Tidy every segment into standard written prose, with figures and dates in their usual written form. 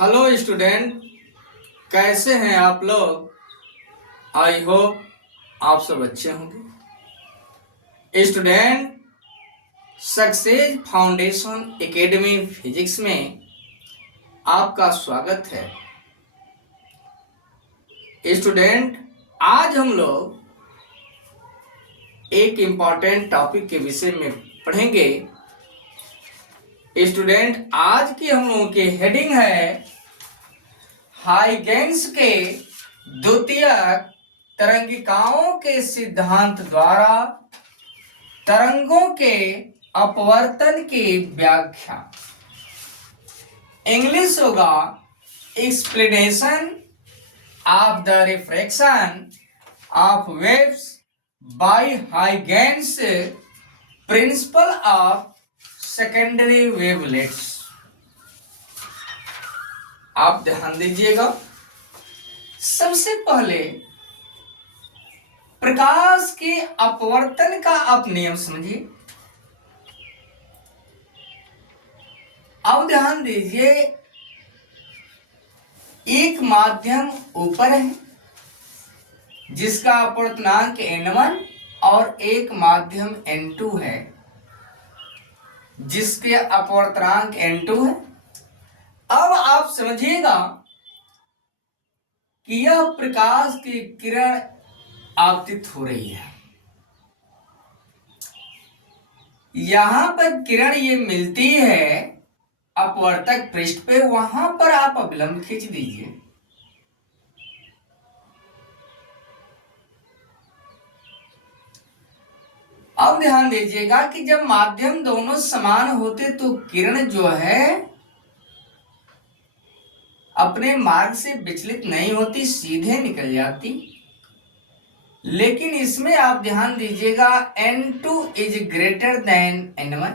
Hello student, कैसे हैं आप लोग। आई होप आप सब अच्छे होंगे। Student, success foundation academy physics में आपका स्वागत है। स्टूडेंट, आज हम लोग एक इम्पॉर्टेंट टॉपिक के विषय में पढ़ेंगे। स्टूडेंट, आज की हम लोगों की हेडिंग है हाइगेंस के द्वितीयक तरंगिकाओं के सिद्धांत द्वारा तरंगों के अपवर्तन की व्याख्या। इंग्लिश होगा explanation of the refraction of waves by Huygens principle of secondary wavelets. आप ध्यान दीजिएगा। सबसे पहले प्रकाश के अपवर्तन का आप नियम समझिए। अब ध्यान दीजिए, एक माध्यम ऊपर है जिसका अपवर्तनांक n1 और एक माध्यम n2 है जिसके अपवर्तनांक n2 है। अब आप समझिएगा कि यह प्रकाश की किरण आपतित हो रही है। यहां पर किरण ये मिलती है अपवर्तक पृष्ठ पे, वहां पर आप अभिलंब खींच दीजिए। अब ध्यान दीजिएगा कि जब माध्यम दोनों समान होते तो किरण जो है अपने मार्ग से विचलित नहीं होती, सीधे निकल जाती। लेकिन इसमें आप ध्यान दीजिएगा n2 is greater than n1,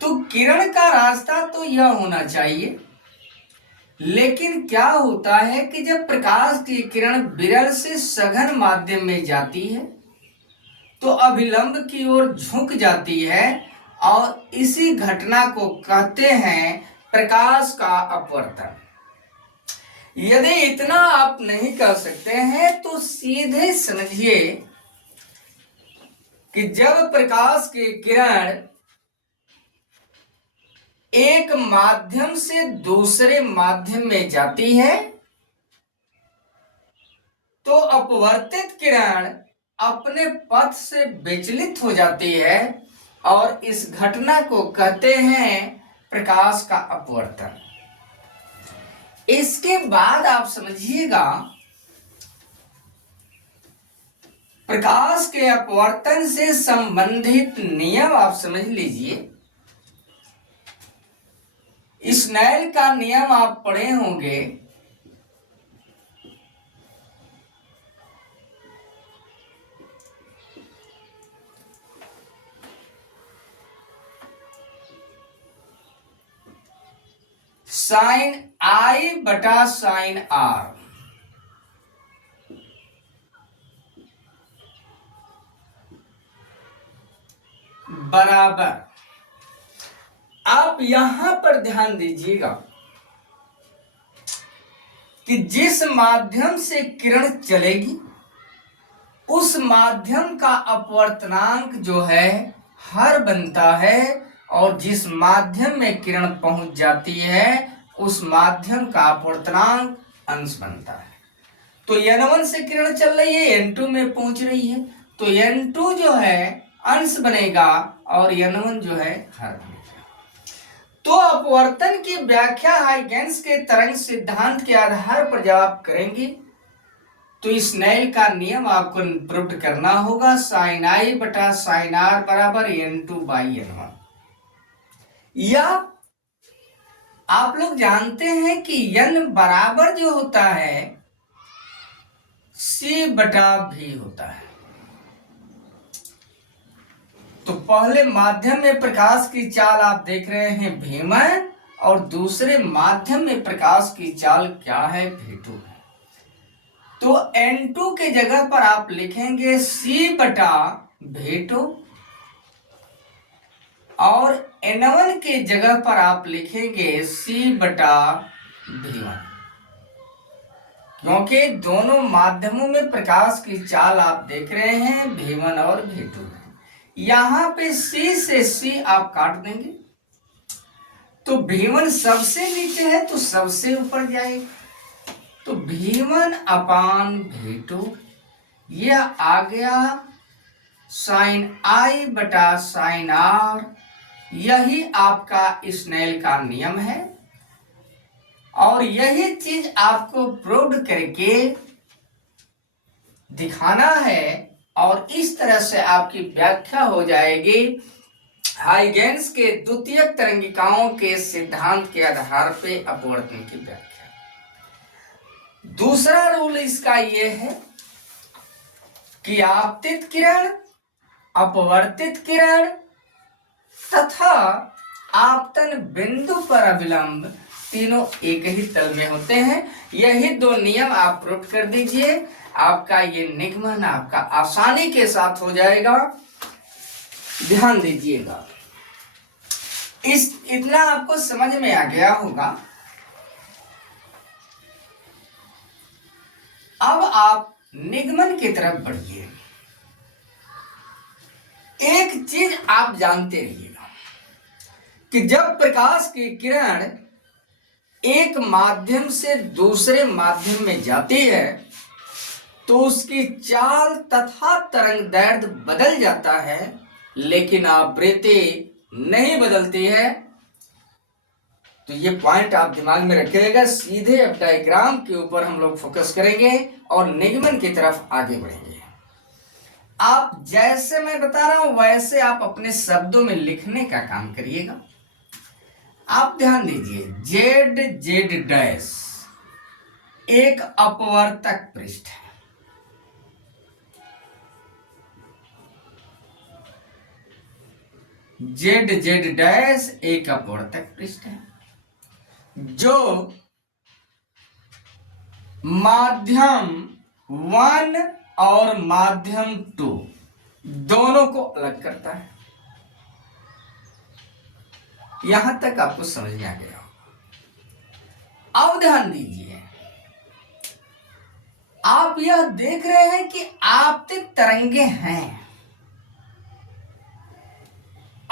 तो किरण का रास्ता तो यह होना चाहिए। लेकिन क्या होता है कि जब प्रकाश की किरण विरल से सघन माध्यम में जाती है तो अभिलंब की ओर झुक जाती है और इसी घटना को कहते हैं प्रकाश का अपवर्तन। यदि इतना आप नहीं कर सकते हैं तो सीधे समझिए कि जब प्रकाश की किरण एक माध्यम से दूसरे माध्यम में जाती है तो अपवर्तित किरण अपने पथ से विचलित हो जाती है और इस घटना को कहते हैं प्रकाश का अपवर्तन। इसके बाद आप समझिएगा प्रकाश के अपवर्तन से संबंधित नियम आप समझ लीजिए। स्नेल का नियम आप पढ़े होंगे। साइन आई बटा साइन आर बराबर। आप यहां पर ध्यान दीजिएगा कि जिस माध्यम से किरण चलेगी उस माध्यम का अपवर्तनांक जो है हर बनता है और जिस माध्यम में किरण पहुंच जाती है उस माध्यम का अपवर्तनांक अंश बनता है। तो n1 से किरण चल रही है, n2 में पहुंच रही है, तो n2 जो है अंश बनेगा और n1 जो है हर बनेगा। तो अपवर्तन की व्याख्या हाइगेंस के तरंग सिद्धांत के आधार पर जब आप करेंगे तो स्नेल का नियम आपको प्रूव करना होगा। साइन आई बटा साइन आर बराबर n2 बाई n1। या आप लोग जानते हैं कि n बराबर जो होता है c बटा v होता है। तो पहले माध्यम में प्रकाश की चाल आप देख रहे हैं v1 और दूसरे माध्यम में प्रकाश की चाल क्या है, v2 है। तो n2 के जगह पर आप लिखेंगे c बटा v2 और N1 के जगह पर आप लिखेंगे C/V1, क्योंकि दोनों माध्यमों में प्रकाश की चाल आप देख रहे हैं V1 और V2। यहां पे C से C आप काट देंगे तो V1 सबसे नीचे है तो सबसे ऊपर जाएगा, तो V1/V2 यह आ गया sin I/sin R। यही आपका स्नेल का नियम है और यही चीज आपको प्रूव करके दिखाना है और इस तरह से आपकी व्याख्या हो जाएगी हाइगेंस के द्वितीयक तरंगिकाओं के सिद्धांत के आधार पे अपवर्तन की व्याख्या। दूसरा रूल इसका यह है कि आपतित किरण, अपवर्तित किरण तथा आपतन बिंदु पर अभिलंब तीनों एक ही तल में होते हैं। यही दो नियम आप प्रूव कर दीजिए, आपका ये निगमन आपका आसानी के साथ हो जाएगा। ध्यान दीजिएगा, इतना आपको समझ में आ गया होगा। अब आप निगमन की तरफ बढ़िए। एक चीज आप जानते रहिएगा कि जब प्रकाश की किरण एक माध्यम से दूसरे माध्यम में जाती है तो उसकी चाल तथा तरंगदैर्घ्य बदल जाता है, लेकिन आवृत्ति नहीं बदलती है। तो ये पॉइंट आप दिमाग में रखिएगा। सीधे अब डायग्राम के ऊपर हम लोग फोकस करेंगे और निगमन की तरफ आगे बढ़ेंगे। आप जैसे मैं बता रहा हूं वैसे आप अपने शब्दों में लिखने का काम करिएगा। आप ध्यान दीजिए, Z डैश एक अपवर्तक पृष्ठ है, Z डैश एक अपवर्तक पृष्ठ है जो माध्यम 1 और माध्यम 2 दोनों को अलग करता है। यहां तक आपको समझ में आ गया होगा। अब ध्यान दीजिए, आप यह देख रहे हैं कि आपतित तरंगे हैं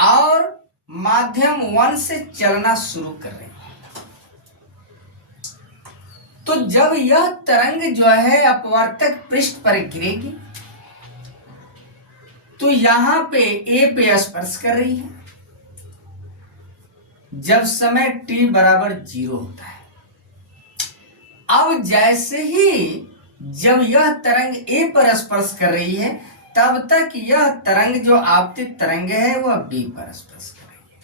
और माध्यम 1 से चलना शुरू कर रही हैं। तो जब यह तरंग जो है अपवर्तक पृष्ठ पर गिरेगी तो यहां पे A पे स्पर्श कर रही है जब समय t बराबर 0 होता है। अब जैसे ही जब यह तरंग A पर स्पर्श कर रही है तब तक यह तरंग जो आपतित तरंग है वह B पर स्पर्श कर रही है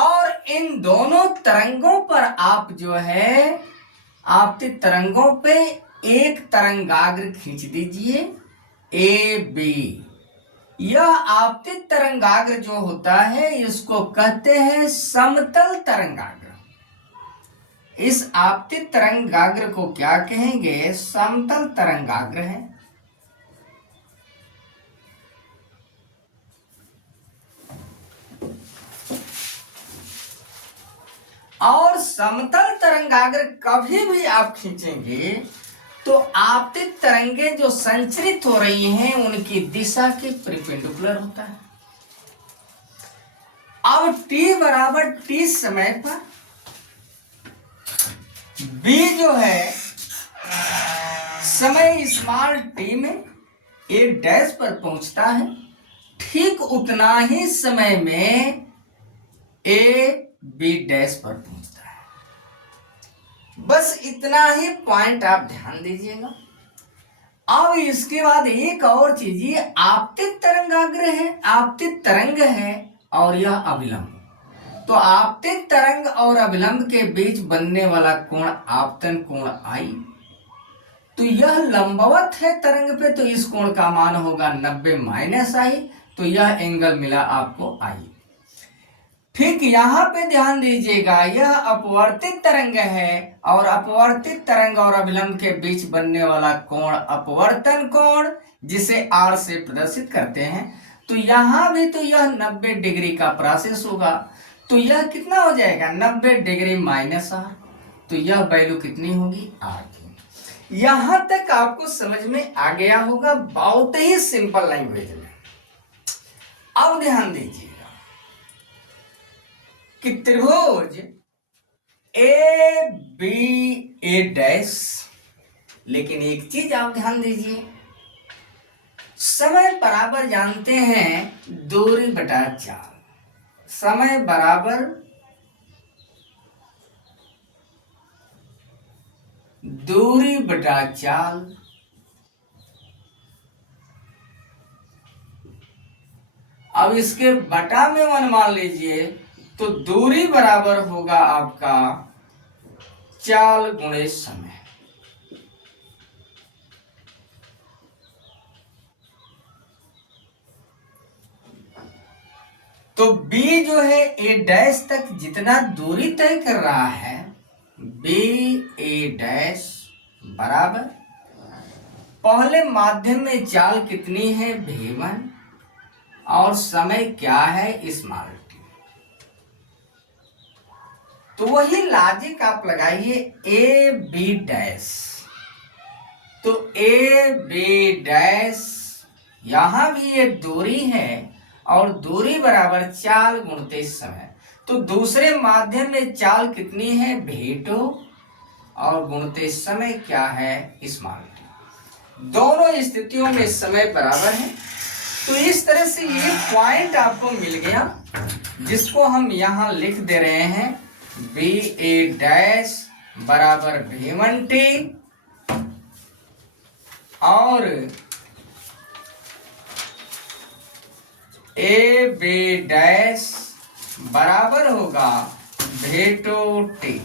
और इन दोनों तरंगों पर आप जो है आपतित तरंगों पे एक तरंगाग्र खींच दीजिए AB। यह आपतित तरंगाग्र जो होता है इसको कहते हैं समतल तरंगाग्र। इस आपतित तरंगाग्र को क्या कहेंगे? समतल तरंगाग्र है। और समतल तरंगाग्र कभी भी आप खींचेंगे तो आपतित तरंगे जो संचरित हो रही हैं उनकी दिशा के परपेंडिकुलर होता है। अब t बराबर t समय पर B जो है समय स्मॉल t में A डैश पर पहुंचता है, ठीक उतना ही समय में A B डैश पर पहुंचता है। बस इतना ही पॉइंट आप ध्यान दीजिएगा। अब इसके बाद एक और चीज, ये आपतित तरंगाग्र है, आपतित तरंग है और यह अभिलंब। तो आपतित तरंग और अभिलंब के बीच बनने वाला कोण आपतन कोण I। तो यह लंबवत है तरंग पे, तो इस कोण का मान होगा 90 माइनस I। तो यह एंगल मिला आपको I। ठीक यहां पे ध्यान दीजिएगा, यह अपवर्तित तरंग है और अपवर्तित तरंग और अभिलंब के बीच बनने वाला कोण अपवर्तन कोण, जिसे R से प्रदर्शित करते हैं। तो यहां भी तो यह 90 डिग्री का प्रोसेस होगा, तो यह कितना हो जाएगा 90 डिग्री माइनस आर, तो यह वैल्यू कितनी होगी आर की। यहां तक आपको समझ में आ गया होगा, बहुत ही सिंपल लैंग्वेज में। अब ध्यान दीजिएगा कि त्रिभुज ए बी ए डैश, लेकिन एक चीज आप ध्यान दीजिए, समय बराबर जानते हैं दूरी बटा चाल, समय बराबर दूरी बटा चाल। अब इसके बटा में 1 मान लीजिए, तो दूरी बराबर होगा आपका चाल गुणे समय। तो B जो है A डैश तक जितना दूरी तय कर रहा है, B A डैश बराबर पहले माध्यम में चाल कितनी है V1 और समय क्या है स्मॉल t। तो वही लॉजिक आप लगाइए ए बी डैश, तो ए बी डैश यहां भी एक दूरी है और दूरी बराबर चाल गुणते समय, तो दूसरे माध्यम में चाल कितनी है V2 और गुणते समय क्या है स्मॉल t। दोनों स्थितियों में समय बराबर है। तो इस तरह से ये पॉइंट आपको मिल गया, जिसको हम यहां लिख दे रहे हैं बी ए डैश बराबर V1t और ए बी डैश बराबर होगा V2t।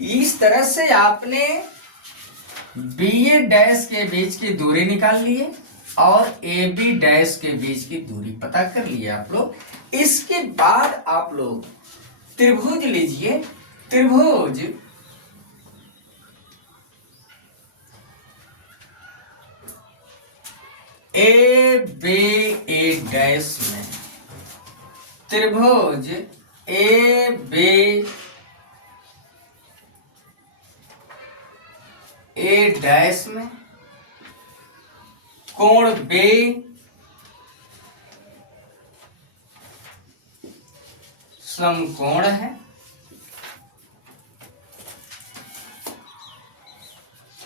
इस तरह से आपने बी ए डैश के बीच की दूरी निकाल लिए और ए बी डैश के बीच की दूरी पता कर लिए आप लोग। इसके बाद आप लोग त्रिभुज लीजिए, त्रिभुज ए बी ए डैश में, त्रिभुज ए बी ए डैश में कोण बी समकोण है,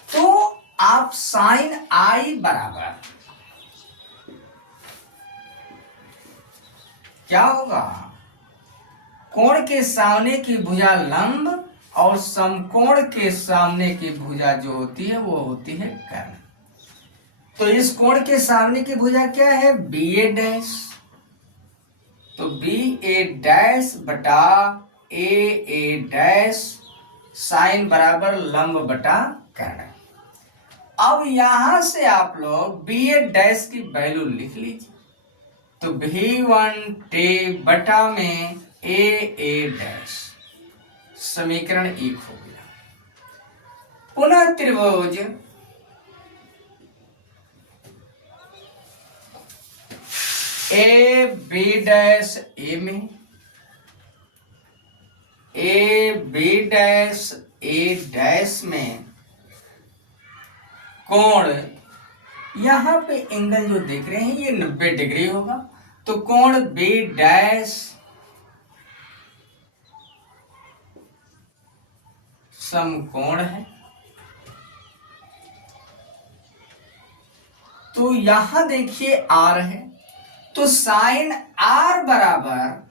तो आप साइन आई बराबर क्या होगा, कोण के सामने की भुजा लंब और समकोण के सामने की भुजा जो होती है वो होती है कर्ण। तो इस कोण के सामने की भुजा क्या है बी ए डैश, तो बी ए डैश बटा ए डैश साइन बराबर लंब बटा कर्ण। अब यहां से आप लोग बी ए डैश की वैल्यू लिख लीजिए, तो V1t बटा में ए डैश, समीकरण 1 हो गया। पुनः त्रिभुज ए बी डैश ए में, A B dash A dash में कोण, यहां पे एंगल जो देख रहे हैं ये 90 डिग्री होगा, तो कोण बी डैश समकोण है। तो यहां देखिए आर है, तो साइन आर बराबर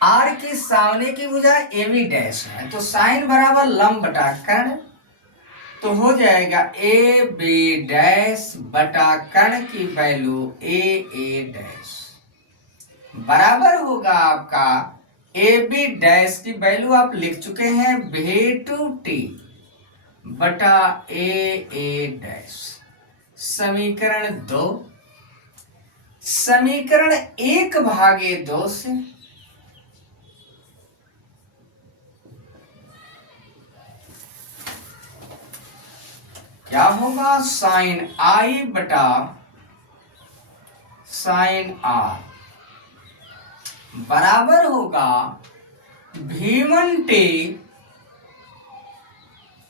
आर के सामने की भुजा ए बी डैश है, तो साइन बराबर लंब बटा कर्ण, तो हो जाएगा ए बी डैश बटा कर्ण की वैल्यू ए डैश बराबर होगा आपका ए बी डैश की वैल्यू आप लिख चुके हैं V2t बटा ए डैश, समीकरण 2, समीकरण 1/2 से क्या होगा, साइन आई बटा साइन आर बराबर होगा V1t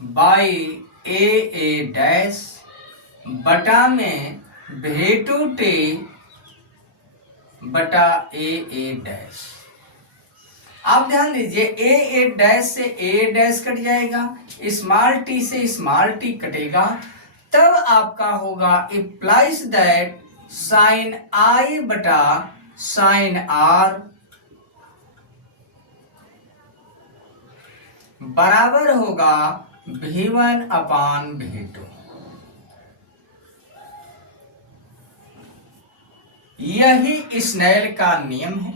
बाई ए डैश बटा में V2t बटा ए डैश। आप ध्यान दीजिए, ए डैश से ए डैश कट जाएगा, स्मॉल टी से स्मॉल टी कटेगा, तब आपका होगा इम्प्लाइज दैट साइन आई बटा साइन आर बराबर होगा V1 अपान V2। यही स्नेल का नियम है।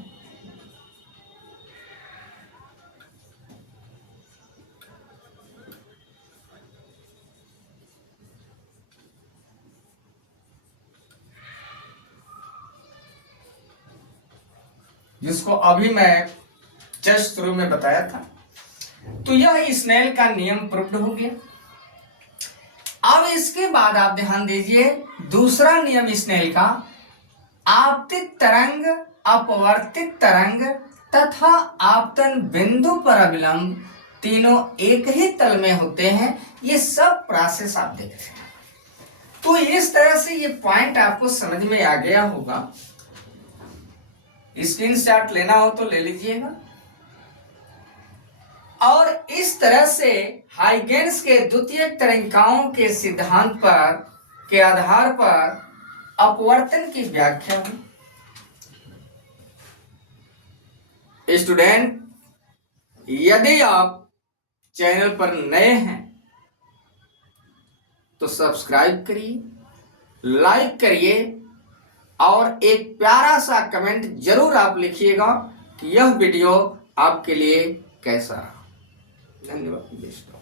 जिसको अभी मैं जस्ट शुरू में बताया था। तो यह स्नेल का नियम प्रूव्ड हो गया। अब इसके बाद आप ध्यान दीजिए, दूसरा नियम स्नेल का, आपतित तरंग, अपवर्तित तरंग तथा आपतन बिंदु पर अभिलंब तीनों एक ही तल में होते हैं। ये सब प्रोसेस आप देख रहे हैं। तो इस तरह से ये पॉइंट आपको समझ में आ गया होगा। स्क्रीनशॉट लेना हो तो ले लीजिएगा। और इस तरह से हाइगेन्स के द्वितीयक तरंगिकाओं के सिद्धांत पर के आधार पर अपवर्तन की व्याख्या हुई। स्टूडेंट, यदि आप चैनल पर नए हैं तो सब्सक्राइब करिए, लाइक करिए और एक प्यारा सा कमेंट जरूर आप लिखिएगा कि यह वीडियो आपके लिए कैसा रहा। धन्यवाद दोस्तों।